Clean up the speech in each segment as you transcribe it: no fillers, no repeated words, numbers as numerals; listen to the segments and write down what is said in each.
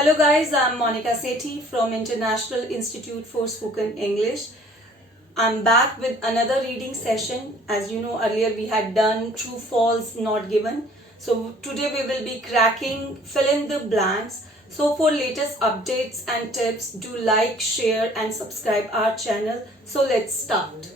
Hello guys, I'm Monica Sethi from International Institute for Spoken English. I'm back with another reading session. As you know, earlier we had done true, false, not given. So today we will be cracking fill in the blanks. So for latest updates and tips, do like, share and subscribe our channel. So let's start.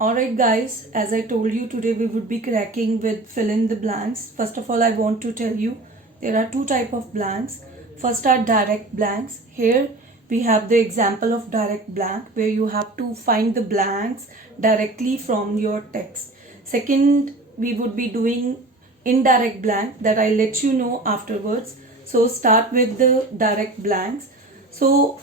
Alright guys, as I told you, today we would be cracking with fill in the blanks. First of all, I want to tell you there are two types of blanks. First are direct blanks. Here we have the example of direct blank where you have to find the blanks directly from your text. Second, we would be doing indirect blank that I let you know afterwards. So start with the direct blanks. So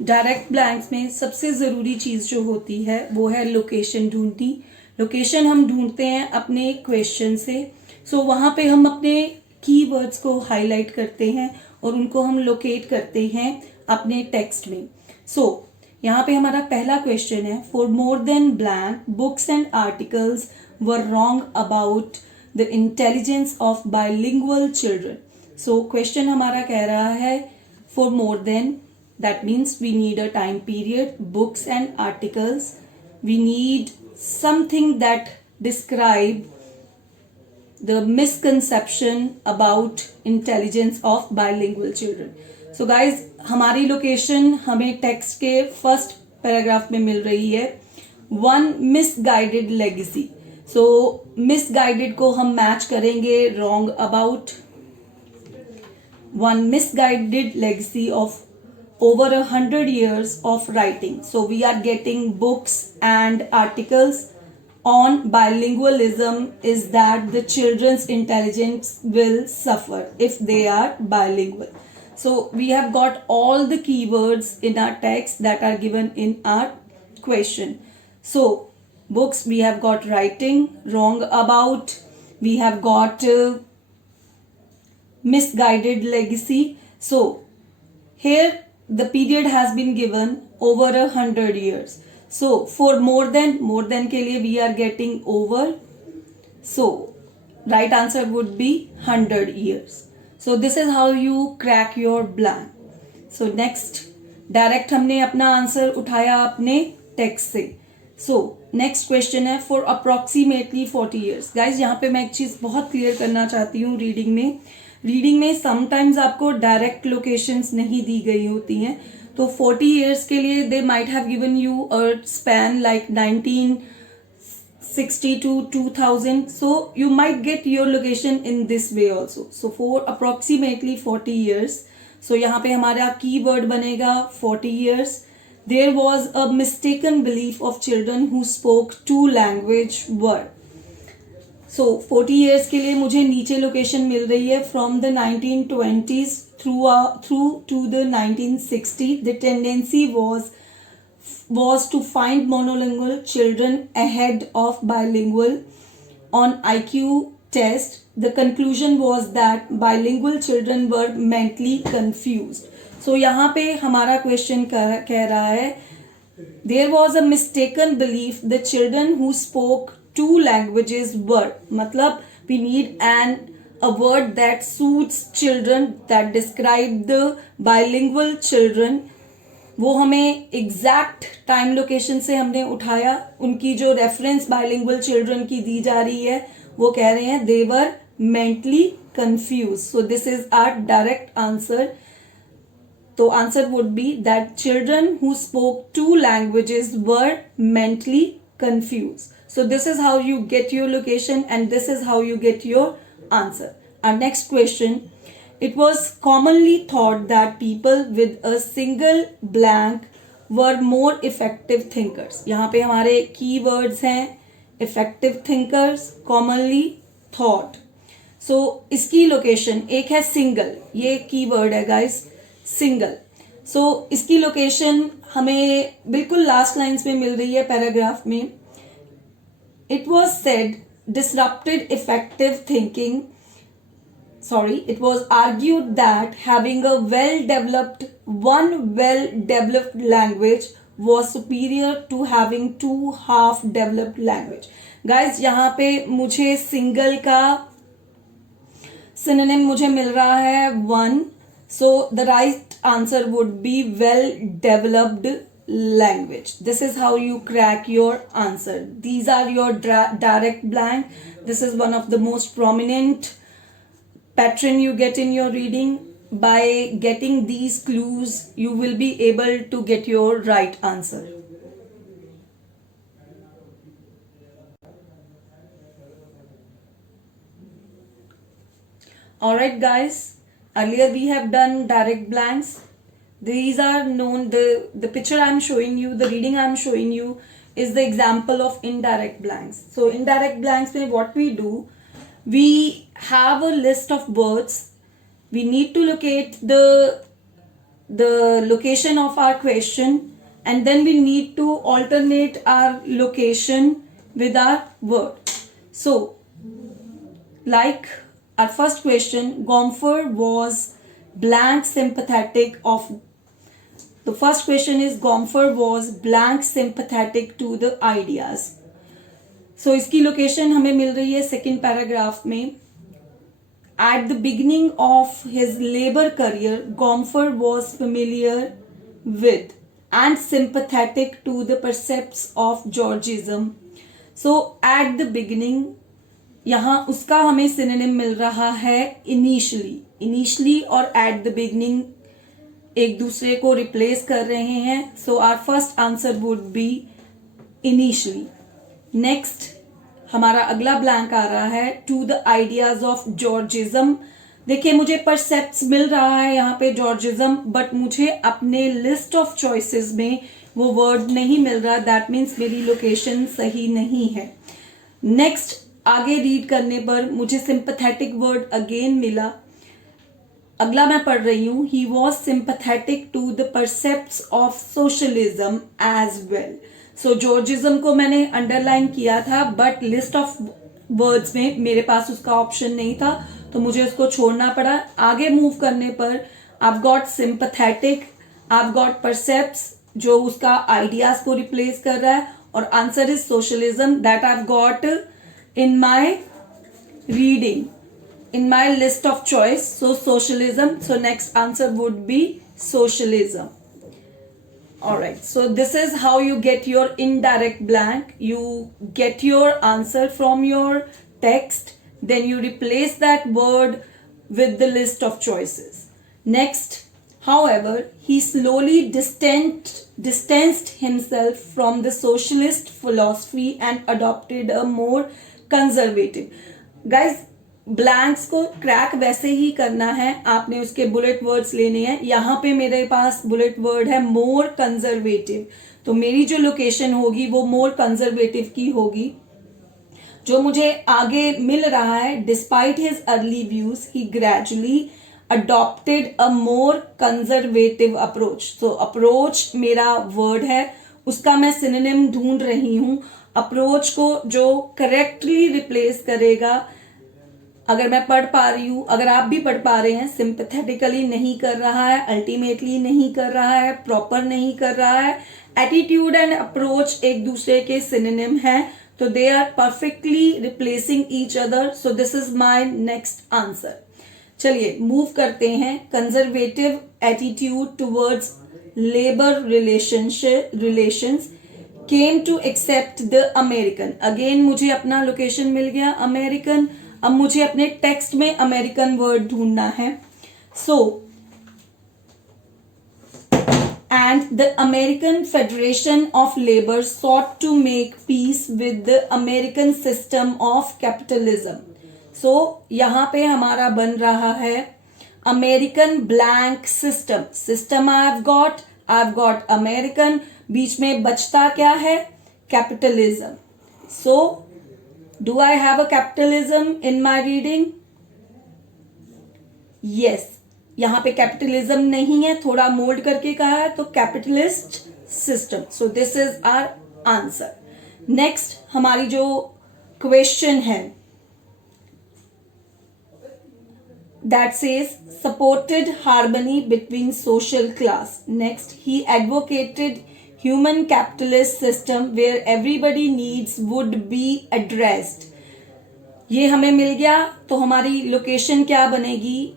direct blanks में सबसे ज़रूरी चीज़ जो होती है वो है location ढूंढनी. Location हम ढूंढते हैं अपने क्वेश्चन से. सो वहाँ पे हम अपने कीवर्ड्स को हाईलाइट करते हैं और उनको हम लोकेट करते हैं अपने टेक्स्ट में. सो यहाँ पे हमारा पहला क्वेश्चन है, for more than blank books and articles were wrong about the intelligence of bilingual children. So question हमारा कह रहा है for more than. That means we need a time period, books and articles. We need something that describe the misconception about intelligence of bilingual children. So guys, हमारी location हमें text के first paragraph में मिल रही है. One misguided legacy. So misguided को हम match करेंगे wrong about. One misguided legacy of over 100 years of writing. So we are getting books and articles on bilingualism is that the children's intelligence will suffer if they are bilingual. So we have got all the keywords in our text that are given in our question. So books, we have got writing, wrong about, we have got misguided legacy. So here the period has been given over 100 years. So for more than के लिए we are getting over. So right answer would be 100 years. So this is how you crack your blank. So next, direct हमने अपना answer उठाया अपने text से. So next question है for approximately 40 years. Guys, यहाँ पे मैं एक चीज़ बहुत क्लियर करना चाहती हूँ. रीडिंग में समटाइम्स आपको डायरेक्ट लोकेशंस नहीं दी गई होती हैं. तो 40 इयर्स के लिए they might have given you a span like 1960 to 2000. So you might get your location in this way also. So for approximately 40 years. So यहाँ पे हमारा की वर्ड बनेगा 40 years. There was a mistaken belief of children who spoke 2 language word. So 40 years के लिए मुझे नीचे location मिल रही है from the 1920s through to the 1960. The tendency was to find monolingual children ahead of bilingual on IQ test. The conclusion was that bilingual children were mentally confused. So यहाँ पे हमारा क्वेश्चन कह रहा है there was a mistaken belief the children who spoke 2 languages were. मतलब we need a word that suits children, that describe the bilingual children. वो हमें exact time location से हमने उठाया. उनकी जो रेफरेंस बाइलिंगुअल चिल्ड्रन की दी जा रही है वो कह रहे हैं they were mentally confused. So this is our direct answer. तो answer would be that children who spoke 2 languages were mentally confused. So this is how you get your location and this is how you get your answer. Our next question. It was commonly thought that people with a single blank were more effective thinkers. यहाँ पे हमारे keywords हैं effective thinkers, commonly thought. So इसकी location एक है single. ये keyword है guys, single. So इसकी location हमें बिल्कुल last lines में मिल रही है paragraph में. It was said disrupted effective thinking. It was argued that having a well-developed language was superior to having 2 half-developed language. Guys, यहाँ पे मुझे सिनोनिम मुझे मिल रहा है 1. So the right answer would be well developed language. This is how you crack your answer. These are your direct blank. This is one of the most prominent pattern you get in your reading. By getting these clues, you will be able to get your right answer. Alright guys, earlier we have done direct blanks. These are known, the picture I am showing you, the reading I am showing you is the example of indirect blanks. So indirect blanks mein what we do, we have a list of words, we need to locate the location of our question, and then we need to alternate our location with our word. So like our first question, Gomfer was blank sympathetic of. The first question is Gomfer was blank sympathetic to the ideas. So इसकी location हमें मिल रही है second paragraph में. At the beginning of his labor career, Gomfer was familiar with and sympathetic to the precepts of Georgism. So at the beginning, यहाँ उसका हमें synonym मिल रहा है इनिशियली. इनिशियली और एट द बिगनिंग एक दूसरे को रिप्लेस कर रहे हैं. So our first answer would be initially. Next हमारा अगला ब्लैंक आ रहा है to the ideas of Georgism. देखिए मुझे परसेप्ट्स मिल रहा है यहाँ पे जॉर्जिज्म, बट मुझे अपने लिस्ट ऑफ चॉइसेस में वो वर्ड नहीं मिल रहा. दैट मीन्स मेरी लोकेशन सही नहीं है. नेक्स्ट आगे रीड करने पर मुझे सिंपैथेटिक वर्ड अगेन मिला. अगला मैं पढ़ रही हूं, he was sympathetic to the percepts of socialism as well. So Georgism को मैंने अंडरलाइन किया था, बट लिस्ट ऑफ वर्ड्स में मेरे पास उसका ऑप्शन नहीं था, तो मुझे उसको छोड़ना पड़ा. आगे मूव करने पर I've got sympathetic, I've got percepts जो उसका आइडियाज को रिप्लेस कर रहा है, और answer is socialism that I've got in my reading, in my list of choice. So socialism. So next answer would be socialism. Alright, so this is how you get your indirect blank. You get your answer from your text, then you replace that word with the list of choices. Next, however, he slowly distanced himself from the socialist philosophy and adopted a more conservative. Guys, blanks को crack वैसे ही करना है, आपने उसके bullet words लेने हैं. यहाँ पे मेरे पास बुलेट वर्ड है मोर कंजर्वेटिव, तो मेरी जो लोकेशन होगी वो मोर कंजर्वेटिव की होगी. जो मुझे आगे मिल रहा है, despite his early views he gradually adopted a more conservative approach. So approach मेरा वर्ड है, उसका मैं सिनोनिम ढूंढ रही हूं. अप्रोच को जो करेक्टली रिप्लेस करेगा, अगर मैं पढ़ पा रही हूं, अगर आप भी पढ़ पा रहे हैं, सिंपैथेटिकली नहीं कर रहा है, अल्टीमेटली नहीं कर रहा है, प्रॉपर नहीं कर रहा है. एटीट्यूड एंड अप्रोच एक दूसरे के सिनोनिम हैं, तो they are perfectly replacing each other. So this is my next answer. चलिए मूव करते हैं. Conservative attitude towards labour relations came to accept the American. Again मुझे अपना लोकेशन मिल गया अमेरिकन. अब मुझे अपने टेक्स्ट में अमेरिकन वर्ड ढूंढना है. So and the American federation of labour sought to make peace with the American system of capitalism. So यहाँ पे हमारा बन रहा है American blank system. System I've got American, बीच में बचता क्या है, capitalism. So do I have a capitalism in my reading? Yes. यहाँ पे कैपिटलिज्म नहीं है, थोड़ा मोल्ड करके कहा है, तो capitalist system. So this is our answer. Next हमारी जो क्वेश्चन है, that says supported harmony between social class. Next, he advocated human capitalist system where everybody needs would be addressed. ये हमें मिल गया, तो हमारी लोकेशन क्या बनेगी,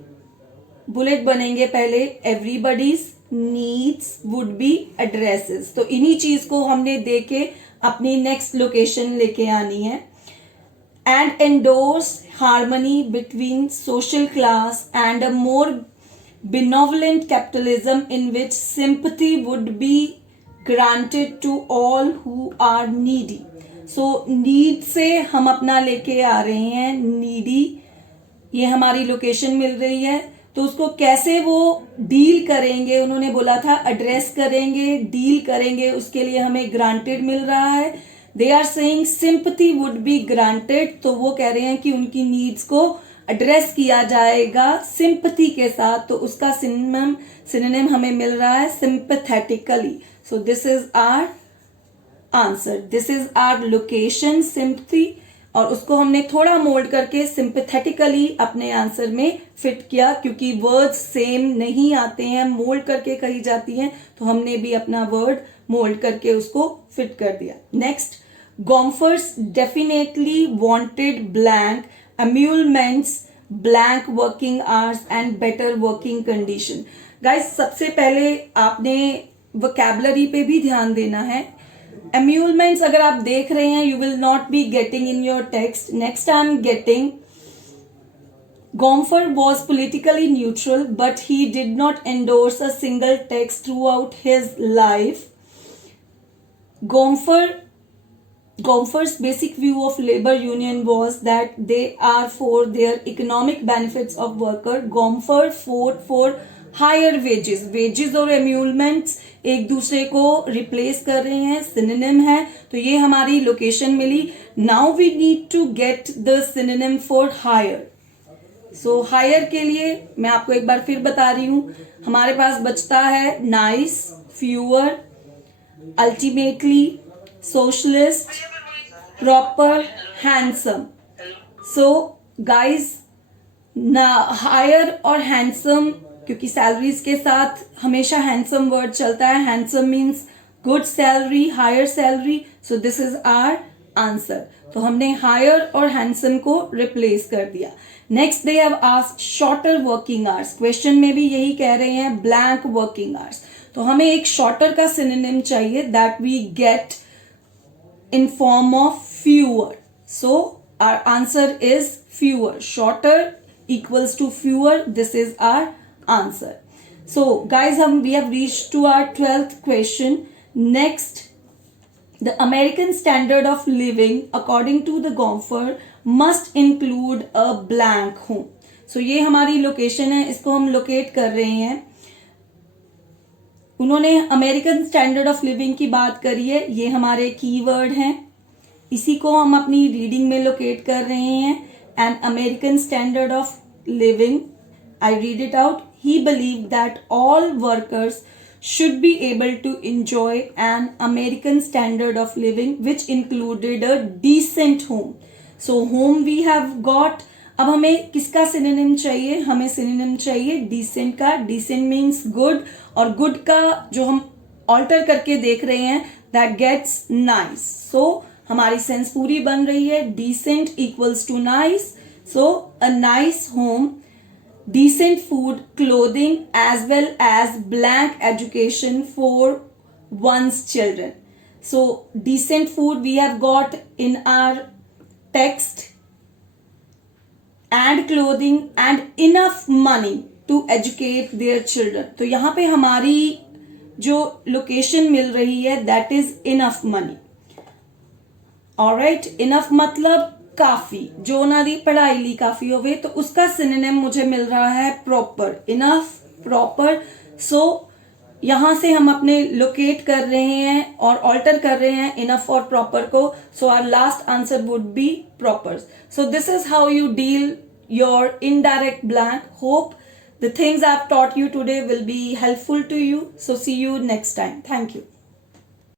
बुलेट बनेंगे पहले, everybody's needs would be addresses. तो इन्हीं चीज को हमने देके अपनी नेक्स्ट लोकेशन लेके आनी है। And endorse harmony between social class and a more benevolent capitalism in which sympathy would be granted to all who are needy. So need से हम अपना लेके आ रहे हैं needy, ये हमारी लोकेशन मिल रही है, तो उसको कैसे वो डील करेंगे, उन्होंने बोला था एड्रेस करेंगे, डील करेंगे, उसके लिए हमें ग्रांटेड मिल रहा है। They are saying sympathy would be granted, तो वो कह रहे हैं कि उनकी नीड्स को एड्रेस किया जाएगा सिंपैथी के साथ, तो उसका सिनोनिम हमें मिल रहा है sympathetically. So this is our answer, this is our location sympathy, और उसको हमने थोड़ा मोल्ड करके सिंपैथेटिकली अपने आंसर में फिट किया, क्योंकि वर्ड्स सेम नहीं आते हैं, मोल्ड करके कही जाती हैं, तो हमने भी अपना वर्ड मोल्ड करके उसको फिट कर दिया। Next, Gompers definitely wanted blank emoluments, blank working hours and better working condition. Guys, सबसे पहले आपने vocabulary पे भी ध्यान देना है। emoluments अगर आप देख रहे हैं, you will not be getting in your text. Next I am getting, Gomfer was politically neutral, but he did not endorse a single text throughout his life. Gomfer's basic view of labor union was that they are for their economic benefits of worker. Gomfer fought for higher wages. Wages और emoluments एक दूसरे को replace कर रहे हैं, synonym है, तो ये हमारी लोकेशन मिली। Now we need to get the synonym for higher. So higher के लिए मैं आपको एक बार फिर बता रही हूँ, हमारे पास बचता है nice, fewer, ultimately, socialist, proper, handsome. So guys, ना हायर और हैंडसम, क्योंकि सैलरीज के साथ हमेशा हैंडसम वर्ड चलता है, handsome means good salary, higher salary, so this is our answer. तो हमने हायर और हैंडसम को रिप्लेस कर दिया। Next they have asked shorter working hours, question में भी यही कह रहे हैं ब्लैंक वर्किंग आवर्स, तो हमें एक शॉर्टर का सिनोनिम चाहिए that we get in form of fewer. So our answer is fewer. Shorter equals to fewer. This is our answer. So guys, we have reached to our 12th question. Next, the American standard of living according to the Gomfer must include a blank home. So ये हमारी location है, इसको हम locate कर रहे हैं। उन्होंने American standard of living की बात करी है, ये हमारे कीवर्ड हैं, इसी को हम अपनी रीडिंग में लोकेट कर रहे हैं। An American standard of living, I read it out, he believe that all workers should be able to enjoy an American standard of living which included a decent home. So home we have got, अब हमें किसका synonym चाहिए, हमें synonym चाहिए decent का। Decent means good, और good का जो हम ऑल्टर करके देख रहे हैं दैट गेट्स नाइस। सो हमारी सेंस पूरी बन रही है, decent equals to nice, so a nice home, decent food, clothing, as well as blank education for one's children. So decent food we have got in our text, and clothing and enough money to educate their children. तो यहाँ पे हमारी जो location मिल रही है that is enough money. Alright, enough मतलब काफी, जो उन्होंने पढ़ाई ली काफी होवे, तो उसका सिनोनिम मुझे मिल रहा है प्रॉपर, इनफ, प्रॉपर। सो यहां से हम अपने लोकेट कर रहे हैं और ऑल्टर कर रहे हैं इनफ और प्रॉपर को, so our last answer would be proper. So this is how you deal your indirect blank. Hope the things I've taught you today will be helpful to you. So see you next time. Thank you.